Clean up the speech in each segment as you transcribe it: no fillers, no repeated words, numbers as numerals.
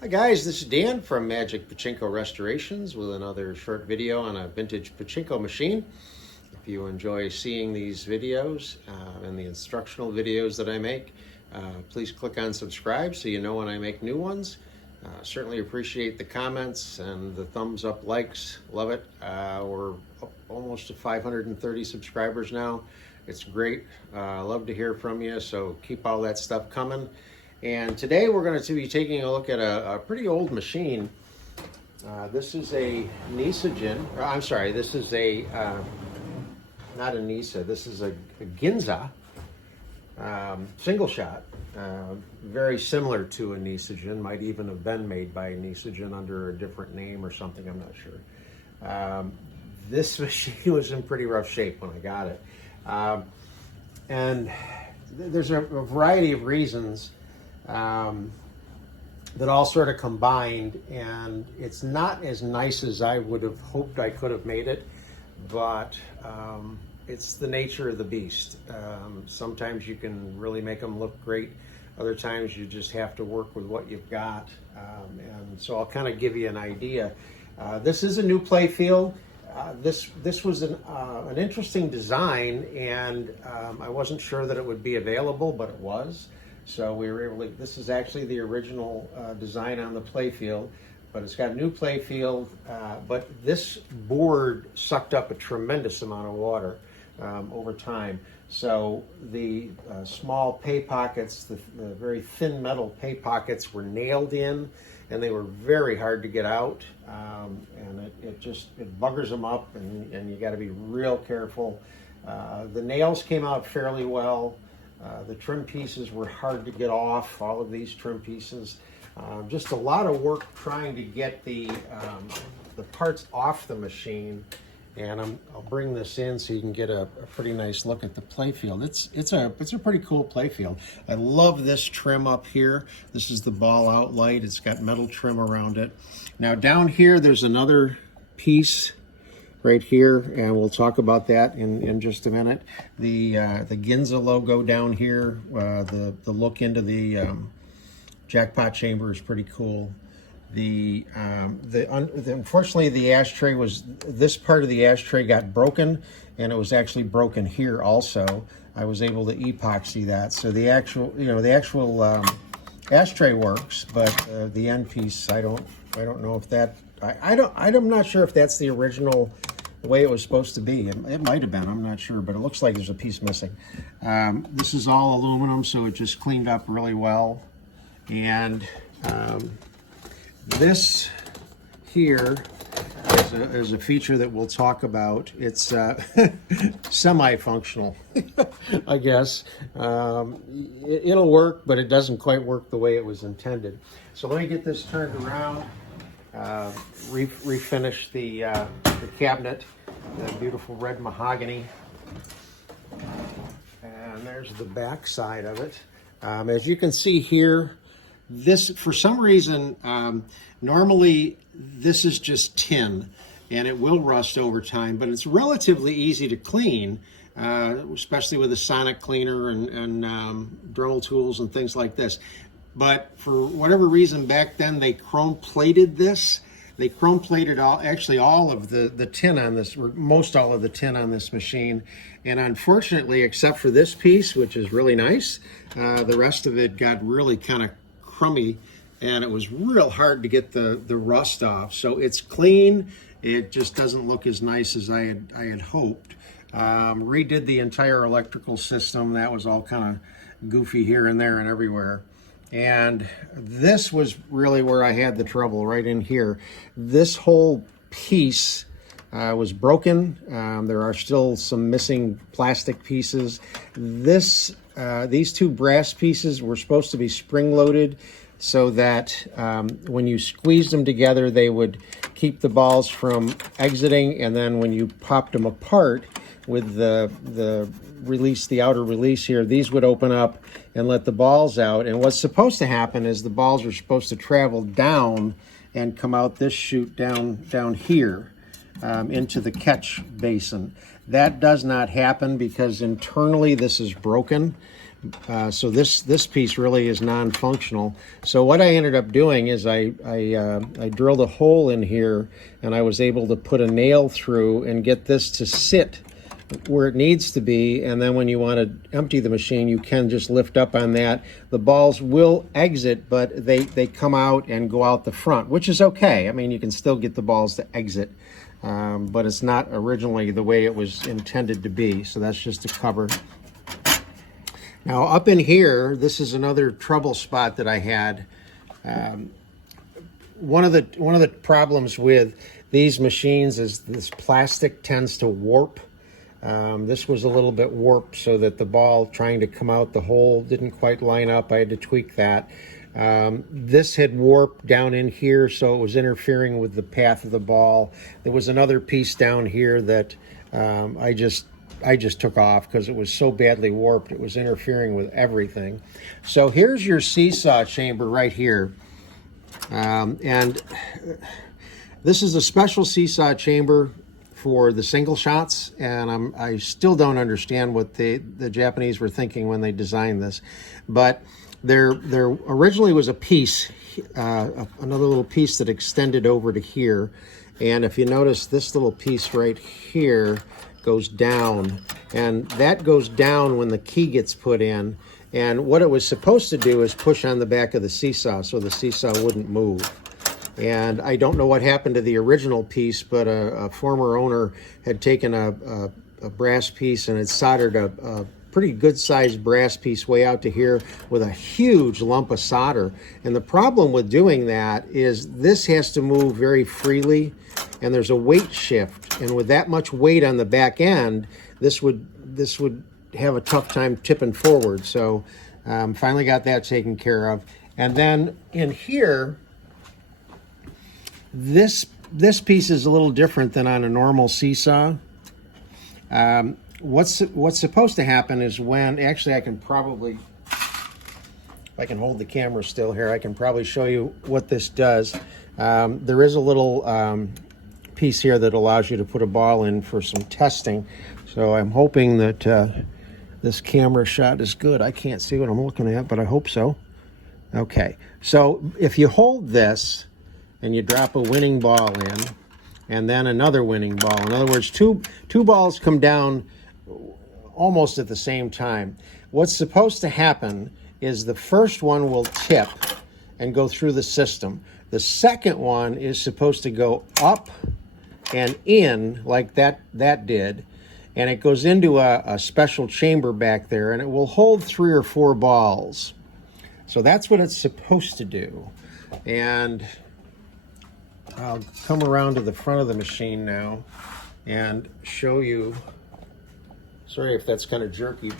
Hi guys, this is Dan from Magic Pachinko Restorations with another short video on a vintage Pachinko machine. If you enjoy seeing these videos and the instructional videos that I make, please click on subscribe so you know when I make new ones. Certainly appreciate the comments and the thumbs up likes. Love it. We're up almost to 530 subscribers now. It's great. Love to hear from you, so keep all that stuff coming. And today we're going to be taking a look at a pretty old machine. This is a this is a, not a Nisa, this is a Ginza single shot. Very similar to a Nisagen, might even have been made by a Nisagen under a different name or something, I'm not sure. This machine was in pretty rough shape when I got it. And there's a variety of reasons that all sort of combined, and it's not as nice as I would have hoped I could have made it, but it's the nature of the beast. Sometimes you can really make them look great. Other times you just have to work with what you've got. And so I'll kind of give you an idea. This is a new play field. This was an interesting design, and I wasn't sure that it would be available, but it was. So we were able to, this is actually the original design on the playfield, but it's got a new playfield, but this board sucked up a tremendous amount of water over time. So the small pay pockets, the very thin metal pay pockets were nailed in, and they were very hard to get out, and it buggers them up, and you got to be real careful. The nails came out fairly well. The trim pieces were hard to get off, all of these trim pieces. Just a lot of work trying to get the parts off the machine. And I'll bring this in so you can get a pretty nice look at the playfield. It's a pretty cool playfield. I love this trim up here. This is the ball out light. It's got metal trim around it. Now down here, there's another piece right here, and we'll talk about that in just a minute. The Ginza logo down here, the look into the jackpot chamber is pretty cool. Unfortunately, the ashtray this part of the ashtray got broken, and it was actually broken here also. I was able to epoxy that, so the actual ashtray works, but the end piece, I don't know if that. I'm not sure if that's the original, the way it was supposed to be. It might have been, I'm not sure, but it looks like there's a piece missing. This is all aluminum, so it just cleaned up really well. And this here is a feature that we'll talk about. It's semi-functional, I guess. It'll work, but it doesn't quite work the way it was intended. So let me get this turned around. Refinish the cabinet, that beautiful red mahogany, and there's the back side of it. As you can see here, this, for some reason, normally this is just tin, and it will rust over time, but it's relatively easy to clean, especially with a sonic cleaner and Dremel tools and things like this. But for whatever reason, back then they chrome plated this. They chrome plated all of the tin on this, or most all of the tin on this machine. And unfortunately, except for this piece, which is really nice, the rest of it got really kind of crummy, and it was real hard to get the rust off. So it's clean. It just doesn't look as nice as I had hoped. Redid the entire electrical system. That was all kind of goofy here and there and everywhere. And this was really where I had the trouble, right in here. This whole piece was broken. There are still some missing plastic pieces. These two brass pieces were supposed to be spring-loaded so that when you squeezed them together, they would keep the balls from exiting, and then when you popped them apart with the release, the outer release here, these would open up and let the balls out. And what's supposed to happen is the balls are supposed to travel down and come out this chute down here into the catch basin. That does not happen because internally this is broken. So this piece really is non-functional. So what I ended up doing is I drilled a hole in here, and I was able to put a nail through and get this to sit where it needs to be. And then when you want to empty the machine, you can just lift up on that. The balls will exit, but they come out and go out the front, which is okay. I mean, you can still get the balls to exit, but it's not originally the way it was intended to be. So that's just a cover. Now up in here, this is another trouble spot that I had. One of the problems with these machines is this plastic tends to warp. This was a little bit warped, so that the ball trying to come out the hole didn't quite line up. I had to tweak that. This had warped down in here, so it was interfering with the path of the ball. There was another piece down here that I just took off because it was so badly warped. It was interfering with everything. So here's your seesaw chamber right here. And this is a special seesaw chamber for the single shots, and I still don't understand what the Japanese were thinking when they designed this. But there originally was a piece, another little piece that extended over to here. And if you notice, this little piece right here goes down, and that goes down when the key gets put in. And what it was supposed to do is push on the back of the seesaw so the seesaw wouldn't move. And I don't know what happened to the original piece, but a former owner had taken a brass piece and had soldered a pretty good sized brass piece way out to here with a huge lump of solder. And the problem with doing that is this has to move very freely, and there's a weight shift. And with that much weight on the back end, this would have a tough time tipping forward. So finally got that taken care of. And then in here, this piece is a little different than on a normal seesaw. What's supposed to happen is when, actually I can probably, if I can hold the camera still here, I can probably show you what this does. There is a little piece here that allows you to put a ball in for some testing. So I'm hoping that this camera shot is good. I can't see what I'm looking at, but I hope so. Okay, so if you hold this and you drop a winning ball in, and then another winning ball. In other words, two balls come down almost at the same time. What's supposed to happen is the first one will tip and go through the system. The second one is supposed to go up and in like that did, and it goes into a special chamber back there, and it will hold 3 or 4 balls. So that's what it's supposed to do. And I'll come around to the front of the machine now and show you. Sorry if that's kind of jerky.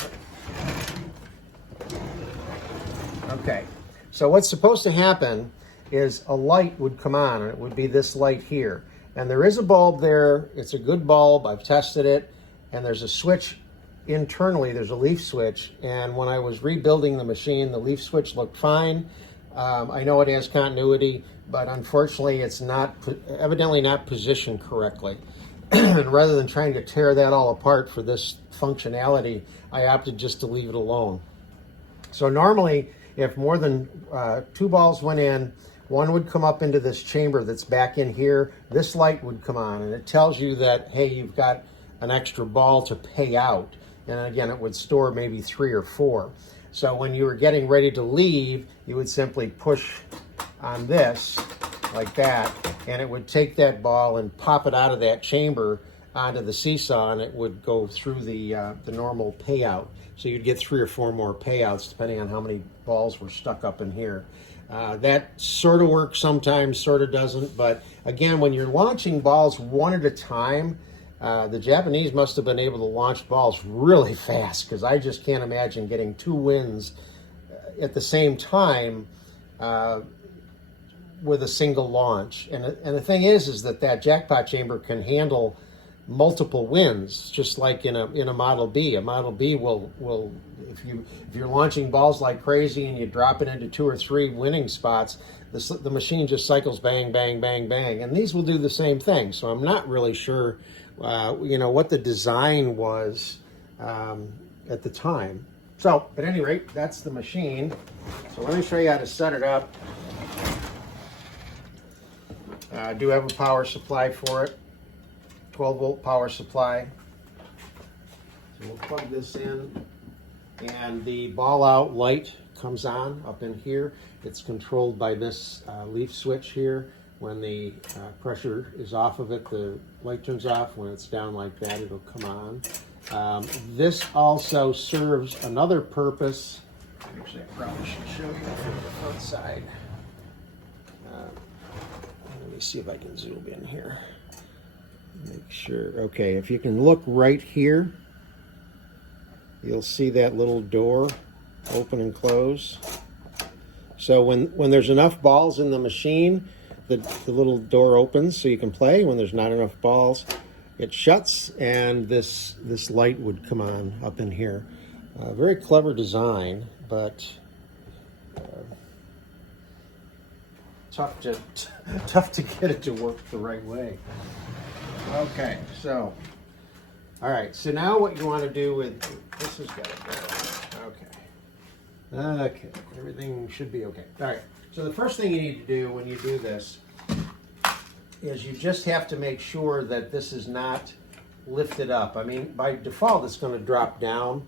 Okay, so what's supposed to happen is a light would come on, and it would be this light here. And there is a bulb there. It's a good bulb. I've tested it. And there's a switch internally. There's a leaf switch. And when I was rebuilding the machine, the leaf switch looked fine. I know it has continuity, but unfortunately it's not, evidently not positioned correctly. And rather than trying to tear that all apart for this functionality, I opted just to leave it alone. So normally, if more than 2 balls went in, one would come up into this chamber that's back in here. This light would come on, and it tells you that, hey, you've got an extra ball to pay out. And again, it would store maybe 3 or 4. So when you were getting ready to leave, you would simply push on this like that, and it would take that ball and pop it out of that chamber onto the seesaw, and it would go through the normal payout. So you'd get 3 or 4 more payouts depending on how many balls were stuck up in here. That sort of works sometimes, sort of doesn't. But again, when you're launching balls one at a time, the Japanese must have been able to launch balls really fast, because I just can't imagine getting 2 wins at the same time with a single launch. And the thing is that jackpot chamber can handle multiple wins, just like in a Model B. A Model B will if you're launching balls like crazy and you drop it into 2 or 3 winning spots, the machine just cycles bang, bang, bang, bang. And these will do the same thing. So I'm not really sure, what the design was at the time. So, at any rate, that's the machine. So let me show you how to set it up. I do have a power supply for it, 12-volt power supply. So we'll plug this in, and the ball out light comes on up in here. It's controlled by this leaf switch here. When the pressure is off of it, the light turns off. When it's down like that, it'll come on. This also serves another purpose. Actually, I probably should show you from the front side. Let me see if I can zoom in here. Make sure. Okay, if you can look right here, you'll see that little door open and close. So when there's enough balls in the machine, the little door opens so you can play. When there's not enough balls, it shuts, and this light would come on up in here. Very clever design, but tough to get it to work the right way. Okay, so all right. So now what you want to do with this has got to go. Okay, everything should be okay. All right. So the first thing you need to do when you do this is you just have to make sure that this is not lifted up. I mean, by default, it's going to drop down.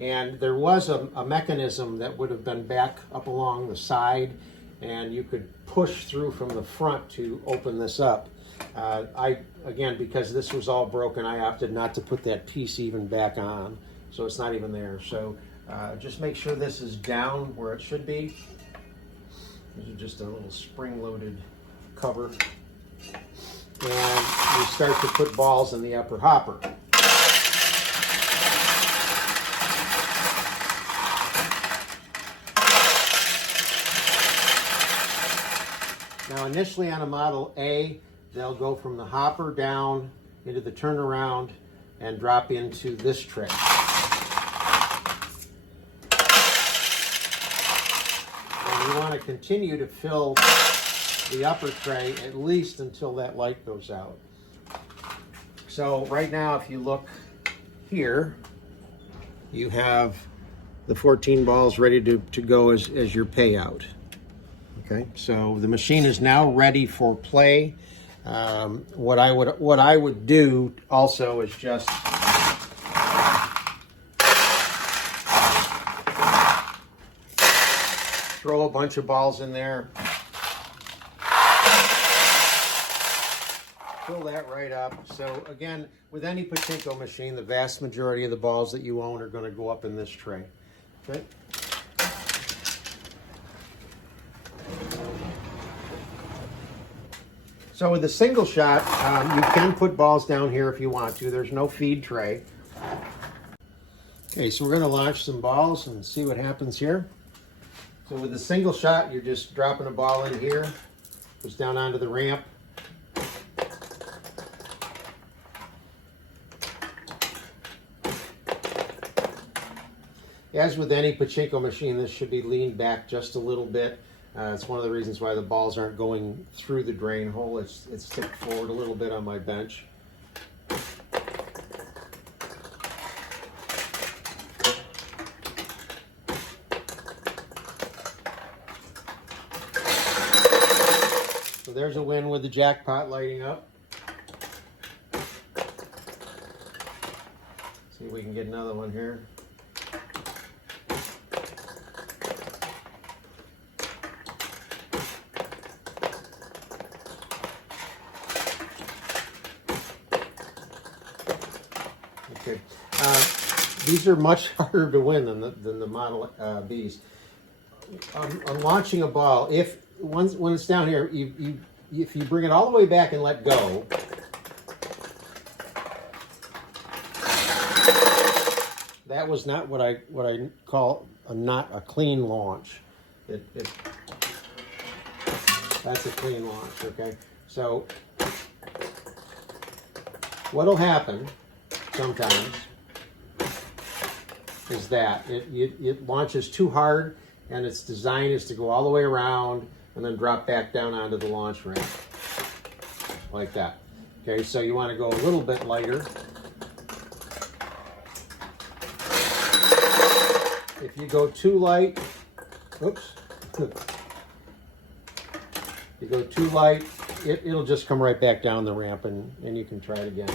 And there was a mechanism that would have been back up along the side, and you could push through from the front to open this up. Again, because this was all broken, I opted not to put that piece even back on, so it's not even there. So just make sure this is down where it should be. This is just a little spring-loaded cover. And you start to put balls in the upper hopper. Now initially on a Model A, they'll go from the hopper down into the turnaround and drop into this tray. And you want to continue to fill the upper tray at least until that light goes out. So right now, if you look here, you have the 14 balls ready to go as your payout. Okay, so the machine is now ready for play. What I would do also is just throw a bunch of balls in there. Fill that right up. So again, with any Pachinko machine, the vast majority of the balls that you own are going to go up in this tray. Okay. So with a single shot, you can put balls down here if you want to. There's no feed tray. Okay, so we're going to launch some balls and see what happens here. So with a single shot, you're just dropping a ball in here, goes down onto the ramp. As with any Pachinko machine, this should be leaned back just a little bit. It's one of the reasons why the balls aren't going through the drain hole. It's tipped forward a little bit on my bench. So there's a win with the jackpot lighting up. See if we can get another one here. Okay. These are much harder to win than the Model Bs. On launching a ball, when it's down here, if you bring it all the way back and let go, that was not what I call not a clean launch. That's a clean launch. Okay. So what'll happen sometimes is that it launches too hard, and its design is to go all the way around and then drop back down onto the launch ramp like that. Okay, so you want to go a little bit lighter. If you go too light, oops, you go too light, it'll just come right back down the ramp, and you can try it again.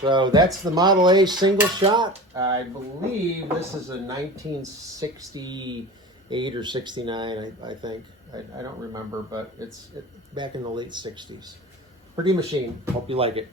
So that's the Model A single shot. I believe this is a 1968 or 69, I think. I don't remember, but it's back in the late 60s. Pretty machine. Hope you like it.